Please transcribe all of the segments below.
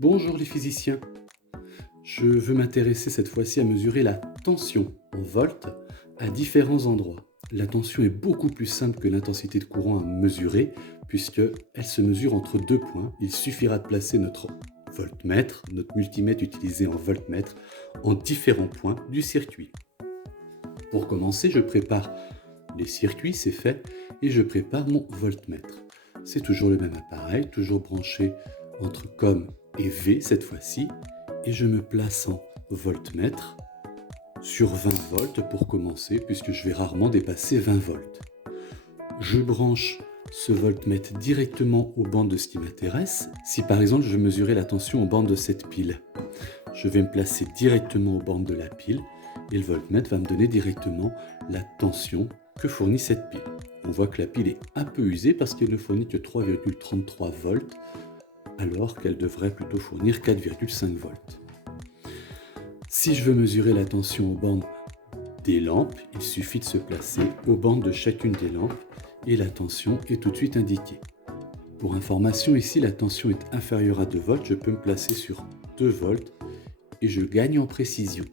Bonjour les physiciens, je veux m'intéresser cette fois-ci à mesurer la tension en volts à différents endroits. La tension est beaucoup plus simple que l'intensité de courant à mesurer puisqu'elle se mesure entre deux points. Il suffira de placer notre voltmètre, notre multimètre utilisé en voltmètre, en différents points du circuit. Pour commencer, je prépare les circuits, c'est fait, et je prépare mon voltmètre. C'est toujours le même appareil, toujours branché entre COM et V cette fois-ci, et je me place en voltmètre sur 20 volts pour commencer, puisque je vais rarement dépasser 20 volts. Je branche ce voltmètre directement aux bandes de ce qui m'intéresse. Si par exemple je veux mesurer la tension aux bandes de cette pile, je vais me placer directement aux bandes de la pile et le voltmètre va me donner directement la tension que fournit cette pile. On voit que la pile est un peu usée parce qu'elle ne fournit que 3,33 volts alors qu'elle devrait plutôt fournir 4,5 volts. Si je veux mesurer la tension aux bandes des lampes, il suffit de se placer aux bandes de chacune des lampes et la tension est tout de suite indiquée. Pour information, ici la tension est inférieure à 2 volts, je peux me placer sur 2 volts et je gagne en précision.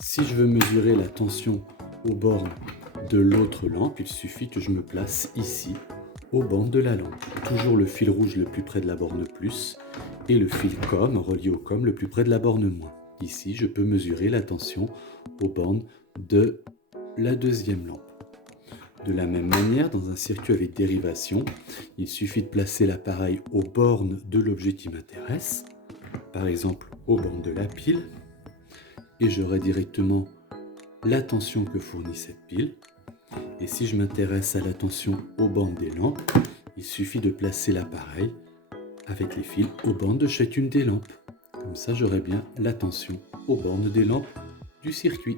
Si je veux mesurer la tension aux bornes de l'autre lampe, il suffit que je me place ici, aux bandes de la lampe. Toujours le fil rouge le plus près de la borne plus et le fil COM relié au COM le plus près de la borne moins. Ici, je peux mesurer la tension aux bornes de la deuxième lampe. De la même manière, dans un circuit avec dérivation, il suffit de placer l'appareil aux bornes de l'objet qui m'intéresse, par exemple aux bornes de la pile, et j'aurai directement la tension que fournit cette pile. Et si je m'intéresse à la tension aux bandes des lampes, il suffit de placer l'appareil avec les fils aux bandes de chacune des lampes. Comme ça, j'aurai bien la tension aux bornes des lampes du circuit.